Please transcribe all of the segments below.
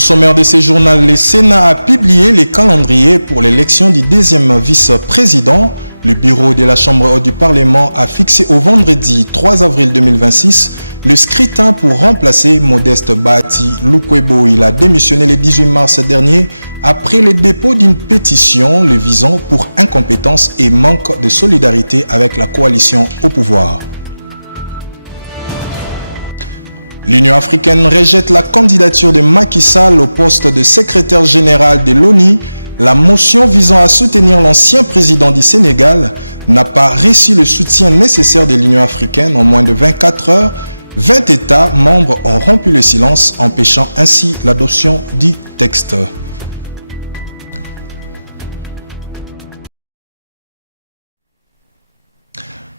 Au sommaire de ce journal, le Sénat a publié les calendriers pour l'élection du deuxième vice-président. Le bureau de la Chambre haute du Parlement a fixé au vendredi 3 avril 2026 le scrutin pour remplacer Modeste Bahati Lukwebo. Il a démissionné le 18 mars dernier après le dépôt d'une pétition le visant pour incompétence et manque de solidarité avec la coalition au pouvoir. L'Union africaine rejette la candidature de Macky Sall au poste de secrétaire général de l'ONU. La motion visant à soutenir l'ancien président du Sénégal n'a pas reçu le soutien nécessaire de l'Union africaine en moins de 24 heures. 20 États membres ont rompu le silence, empêchant ainsi l'adoption du texte.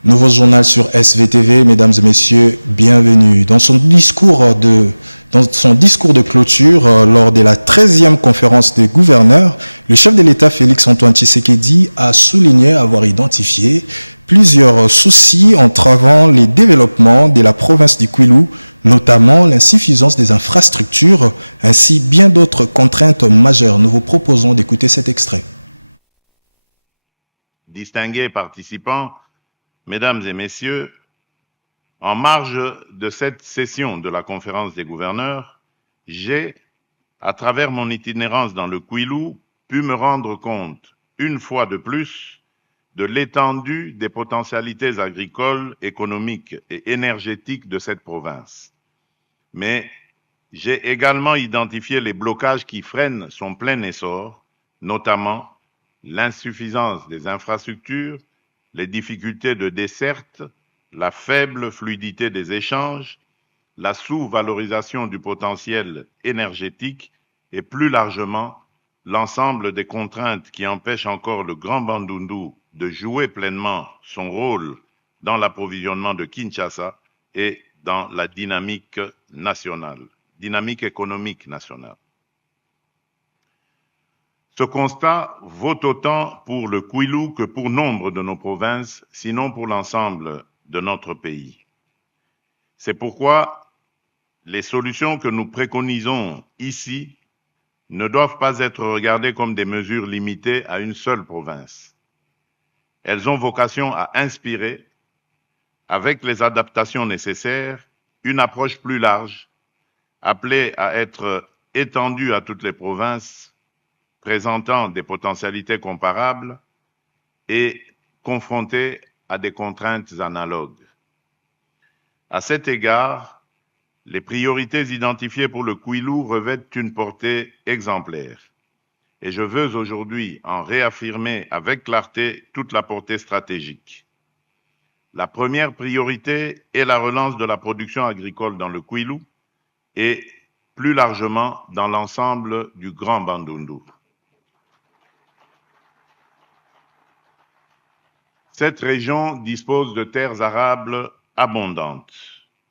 Nouveau journal sur SVTV, mesdames et messieurs, bienvenue. Dans son discours de clôture lors de la 13e conférence des gouverneurs, le chef de l'État Félix-Antoine Tshisekedi a souligné avoir identifié plusieurs soucis entravant les développements de la province du Kwilu, notamment l'insuffisance des infrastructures, ainsi bien d'autres contraintes majeures. Nous vous proposons d'écouter cet extrait. Distingués participants, Mesdames et Messieurs, en marge de cette session de la conférence des gouverneurs, j'ai, à travers mon itinérance dans le Kwilu, pu me rendre compte, une fois de plus, de l'étendue des potentialités agricoles, économiques et énergétiques de cette province. Mais j'ai également identifié les blocages qui freinent son plein essor, notamment l'insuffisance des infrastructures, les difficultés de desserte, la faible fluidité des échanges, la sous-valorisation du potentiel énergétique et plus largement l'ensemble des contraintes qui empêchent encore le Grand Bandundu de jouer pleinement son rôle dans l'approvisionnement de Kinshasa et dans la dynamique économique nationale. Ce constat vaut autant pour le Kwilu que pour nombre de nos provinces, sinon pour l'ensemble de notre pays. C'est pourquoi les solutions que nous préconisons ici ne doivent pas être regardées comme des mesures limitées à une seule province. Elles ont vocation à inspirer, avec les adaptations nécessaires, une approche plus large, appelée à être étendue à toutes les provinces, présentant des potentialités comparables et confrontées à des contraintes analogues. À cet égard, les priorités identifiées pour le Kwilu revêtent une portée exemplaire. Et je veux aujourd'hui en réaffirmer avec clarté toute la portée stratégique. La première priorité est la relance de la production agricole dans le Kwilu et plus largement dans l'ensemble du Grand Bandundu. Cette région dispose de terres arables abondantes,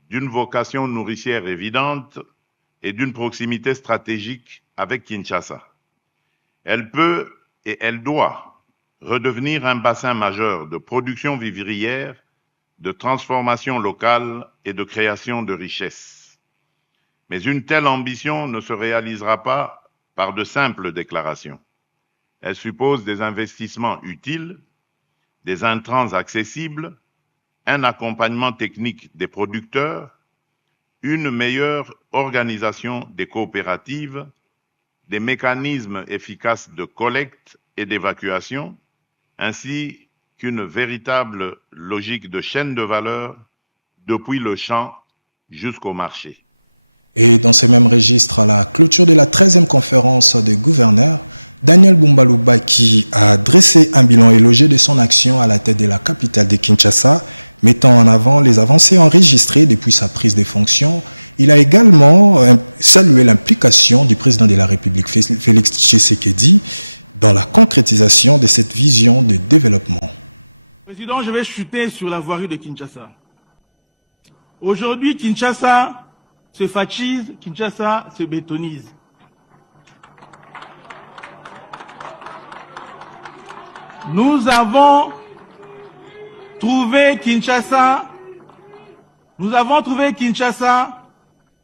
d'une vocation nourricière évidente et d'une proximité stratégique avec Kinshasa. Elle peut et elle doit redevenir un bassin majeur de production vivrière, de transformation locale et de création de richesses. Mais une telle ambition ne se réalisera pas par de simples déclarations. Elle suppose des investissements utiles, des intrants accessibles, un accompagnement technique des producteurs, une meilleure organisation des coopératives, des mécanismes efficaces de collecte et d'évacuation, ainsi qu'une véritable logique de chaîne de valeur depuis le champ jusqu'au marché. Et dans ces mêmes registres, à la clôture de la 13e conférence des gouverneurs, Daniel Bumba-Lubaki a dressé un bilan élogieux de son action à la tête de la capitale de Kinshasa, mettant en avant les avancées enregistrées depuis sa prise de fonction. Il a également salué l'implication du président de la République, Félix Tshisekedi, dans la concrétisation de cette vision de développement. Président, je vais chuter sur la voirie de Kinshasa. Aujourd'hui, Kinshasa se fachise, Kinshasa se bétonise. Nous avons trouvé Kinshasa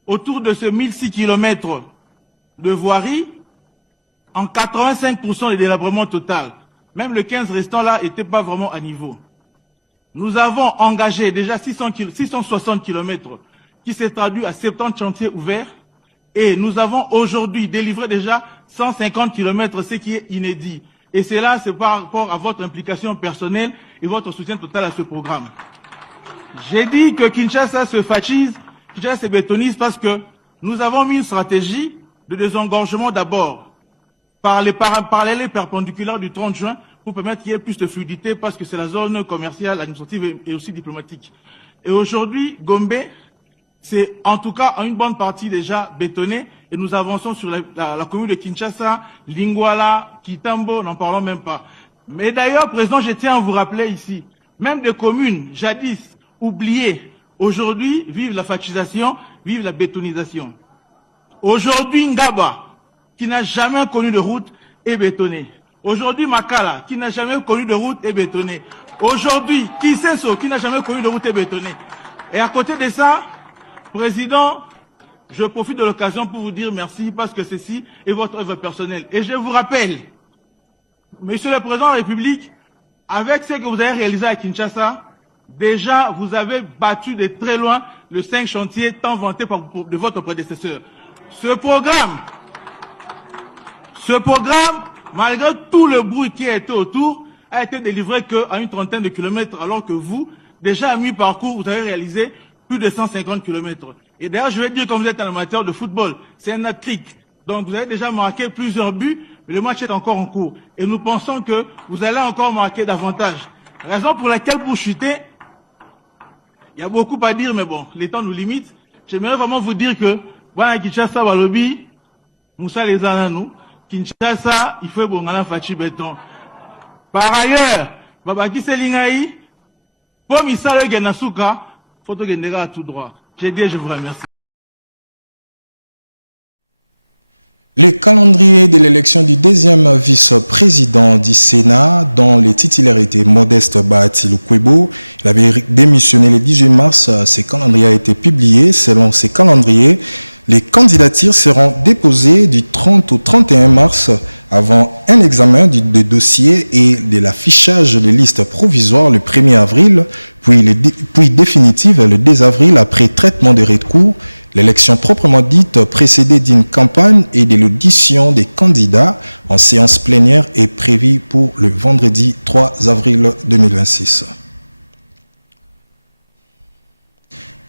autour de ce 1006 km de voirie, en 85% de délabrement total. Même le 15 restant là n'était pas vraiment à niveau. Nous avons engagé déjà 660 km qui s'est traduit à 70 chantiers ouverts et nous avons aujourd'hui délivré déjà 150 km, ce qui est inédit. Et cela, c'est par rapport à votre implication personnelle et votre soutien total à ce programme. J'ai dit que Kinshasa se fachise, Kinshasa se bétonise parce que nous avons mis une stratégie de désengorgement d'abord par les parallèles perpendiculaires du 30 juin pour permettre qu'il y ait plus de fluidité parce que c'est la zone commerciale, administrative et aussi diplomatique. Et aujourd'hui, Gombe, c'est en tout cas en une bonne partie déjà bétonné et nous avançons sur la commune de Kinshasa, Lingwala, Kitambo, n'en parlons même pas. Mais d'ailleurs, Président, je tiens à vous rappeler ici, même des communes jadis oubliées, aujourd'hui vivent la fachisation, vivent la bétonisation. Aujourd'hui, Ngaba, qui n'a jamais connu de route, est bétonné. Aujourd'hui, Makala, qui n'a jamais connu de route, est bétonné. Aujourd'hui, Kiseso, qui n'a jamais connu de route, est bétonné. Et à côté de ça, Président, je profite de l'occasion pour vous dire merci parce que ceci est votre œuvre personnelle. Et je vous rappelle, Monsieur le Président de la République, avec ce que vous avez réalisé à Kinshasa, déjà vous avez battu de très loin le 5 chantiers tant vanté de votre prédécesseur. Ce programme, malgré tout le bruit qui a été autour, a été délivré qu'à une trentaine de kilomètres, alors que vous, déjà à mi-parcours, vous avez réalisé plus de 150 kilomètres. Et d'ailleurs, je vais dire, comme vous êtes un amateur de football, c'est un hat-trick. Donc, vous avez déjà marqué plusieurs buts, mais le match est encore en cours. Et nous pensons que vous allez encore marquer davantage. Raison pour laquelle vous chutez, il y a beaucoup à dire, mais bon, les temps nous limitent. J'aimerais vraiment vous dire que, voilà, Kinshasa, Walobi, Moussa les Ananou, Kinshasa, il faut bon fachi béton. Par ailleurs, Babaki Selingaï, pour Misale Genasuka, faut que à tout droit. J'ai dit, je vous remercie. Le calendrier de l'élection du deuxième vice-président du Sénat, dont les titulaires étaient Modeste Bahati Lukwebo, il avait démissionné le 18 mars. Ce calendrier a été publié. Selon ces calendriers, les candidatures seront déposées du 30 au 31 mars avant un examen des dossiers et de l'affichage des listes provisoires le 1er avril, puis définitive le 2 avril après traitement des recours. L'élection proprement dite précédée d'une campagne et de l'audition des candidats en séance plénière est prévue pour le vendredi 3 avril 2026.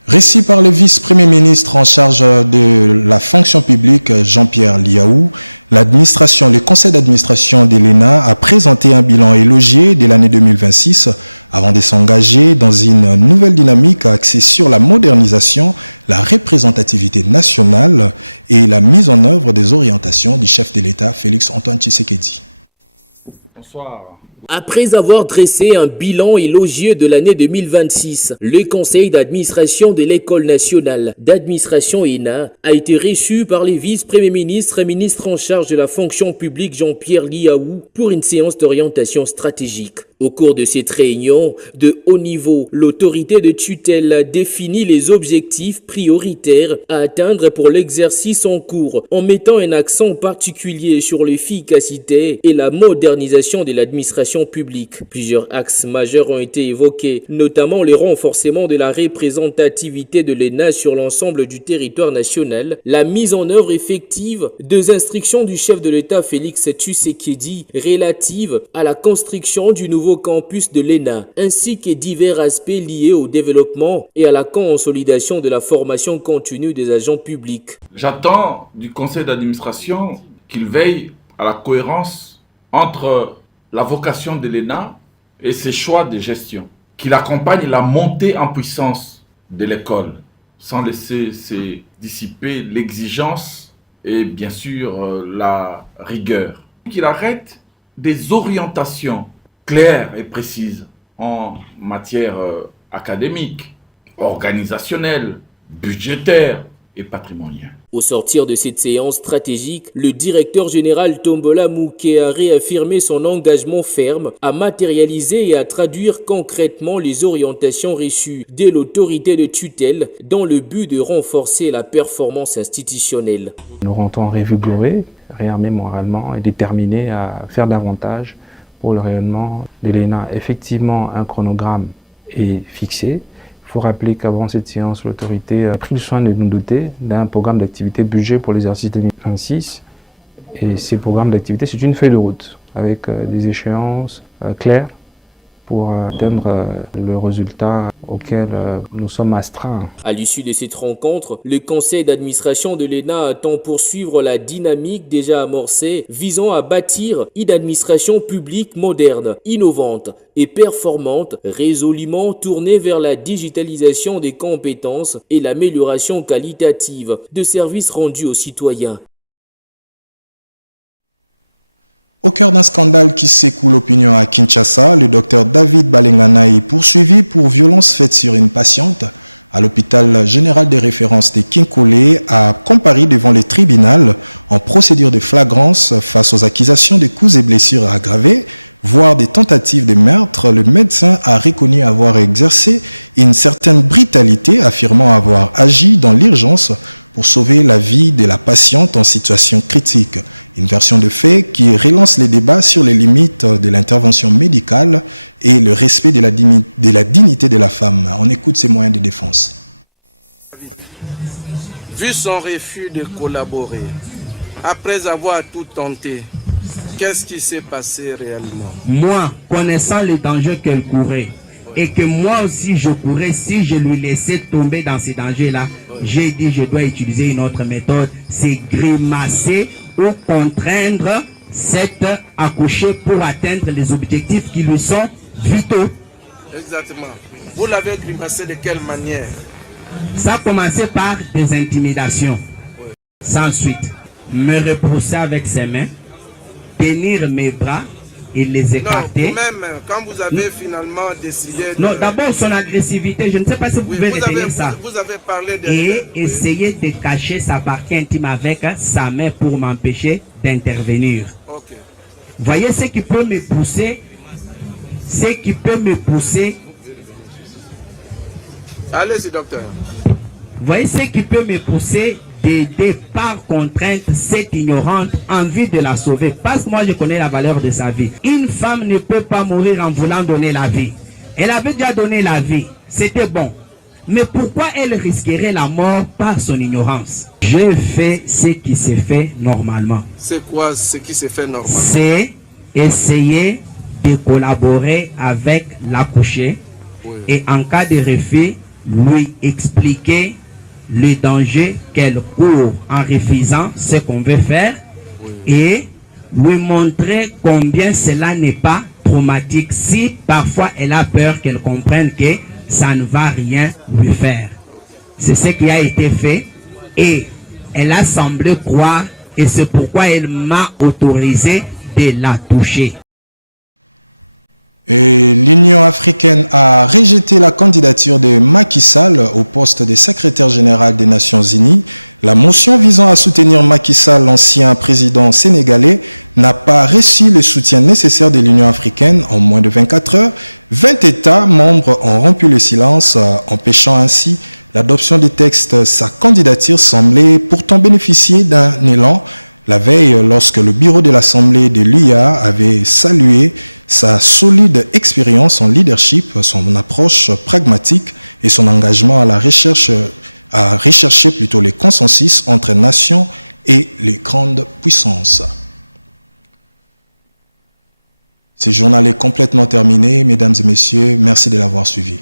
Récit par le vice-premier ministre en charge de la fonction publique, Jean-Pierre Liaou, le conseil d'administration de l'ENA a présenté un bilan élogieux de l'année 2026 avant de s'engager dans une nouvelle dynamique axée sur la modernisation, la représentativité nationale et la mise en œuvre des orientations du chef de l'État, Félix-Antoine Tshisekedi. Bonsoir. Après avoir dressé un bilan élogieux de l'année 2026, le conseil d'administration de l'École nationale d'administration ENA a été reçu par les vice-premiers ministres et ministres en charge de la fonction publique Jean-Pierre Liaou pour une séance d'orientation stratégique. Au cours de cette réunion de haut niveau, l'autorité de tutelle définit les objectifs prioritaires à atteindre pour l'exercice en cours en mettant un accent particulier sur l'efficacité et la modernisation de l'administration publique. Plusieurs axes majeurs ont été évoqués, notamment le renforcement de la représentativité de l'ENA sur l'ensemble du territoire national, la mise en œuvre effective des instructions du chef de l'État Félix Tshisekedi relatives à la construction du nouveau campus de l'ENA, ainsi que divers aspects liés au développement et à la consolidation de la formation continue des agents publics. J'attends du conseil d'administration qu'il veille à la cohérence entre la vocation de l'ENA et ses choix de gestion, qu'il accompagne la montée en puissance de l'école, sans laisser se dissiper l'exigence et bien sûr la rigueur. Qu'il arrête des orientations claires et précises en matière académique, organisationnelle, budgétaire et patrimonial. Au sortir de cette séance stratégique, le directeur général Tombola Mouké a réaffirmé son engagement ferme à matérialiser et à traduire concrètement les orientations reçues de l'autorité de tutelle dans le but de renforcer la performance institutionnelle. Nous rentrons revigorés, réarmés moralement et déterminés à faire davantage pour le rayonnement de l'ENA. Effectivement, un chronogramme est fixé. Il faut rappeler qu'avant cette séance, l'autorité a pris le soin de nous doter d'un programme d'activité budget pour l'exercice 2026. Et ces programmes d'activité, c'est une feuille de route avec des échéances claires pour atteindre le résultat auquel nous sommes astreints. À l'issue de cette rencontre, le conseil d'administration de l'ENA attend poursuivre la dynamique déjà amorcée visant à bâtir une administration publique moderne, innovante et performante, résolument tournée vers la digitalisation des compétences et l'amélioration qualitative de services rendus aux citoyens. Au cœur d'un scandale qui secoue l'opinion à Kinshasa, le docteur David Balengana est poursuivi pour violence faite sur une patiente. À l'hôpital général des références de Kinkole a comparu devant le tribunal en procédure de flagrance face aux accusations de coups et blessures aggravées, voire des tentatives de meurtre. Le médecin a reconnu avoir exercé une certaine brutalité, affirmant avoir agi dans l'urgence pour sauver la vie de la patiente en situation critique. Une version de fait qui relance les débats sur les limites de l'intervention médicale et le respect de la dignité de la femme. On écoute ses moyens de défense. Vu son refus de collaborer, après avoir tout tenté, qu'est-ce qui s'est passé réellement? Moi, connaissant le danger qu'elle courait, et que moi aussi je courais, si je lui laissais tomber dans ces dangers-là, j'ai dit je dois utiliser une autre méthode, c'est grimacer ou contraindre cette accouchée pour atteindre les objectifs qui lui sont vitaux. Exactement. Vous l'avez grimacé de quelle manière? Ça a commencé par des intimidations. Sans suite, me repousser avec ses mains, tenir mes bras et les écarter. Non, même quand vous avez finalement décidé de... Non, d'abord son agressivité, je ne sais pas si vous pouvez retenir ça. Vous avez parlé de... Et essayer de cacher sa partie intime avec sa main pour m'empêcher d'intervenir. Okay. Voyez ce qui peut me pousser. Ce qui peut me pousser. Allez-y, docteur. Voyez ce qui peut me pousser d'aider par contrainte cette ignorante en vue de la sauver. Parce que moi je connais la valeur de sa vie. Une femme ne peut pas mourir en voulant donner la vie. Elle avait déjà donné la vie. C'était bon. Mais pourquoi elle risquerait la mort par son ignorance? Je fais ce qui se fait normalement. C'est quoi ce qui se fait normalement? C'est essayer de collaborer avec l'accouchée. Oui. Et en cas de refus, lui expliquer le danger qu'elle court en refusant ce qu'on veut faire, oui, et lui montrer combien cela n'est pas traumatique si parfois elle a peur qu'elle comprenne que ça ne va rien lui faire. C'est ce qui a été fait et elle a semblé croire et c'est pourquoi elle m'a autorisé de la toucher. Et l'Union africaine a rejeté la candidature de Macky Sall au poste de secrétaire général des Nations Unies. La motion visant à soutenir Macky Sall, l'ancien président sénégalais, n'a pas reçu le soutien nécessaire de l'Union africaine en moins de 24 heures. 20 États membres ont rompu le silence, empêchant ainsi l'adoption des textes. Sa candidature semblait pourtant bénéficier d'un élan la veille, lorsque le bureau de l'Assemblée de l'UIA avait salué sa solide expérience en leadership, son approche pragmatique et son engagement à rechercher plutôt les consensus entre nations et les grandes puissances. Ce journal est complètement terminé. Mesdames et messieurs, merci de l'avoir suivi.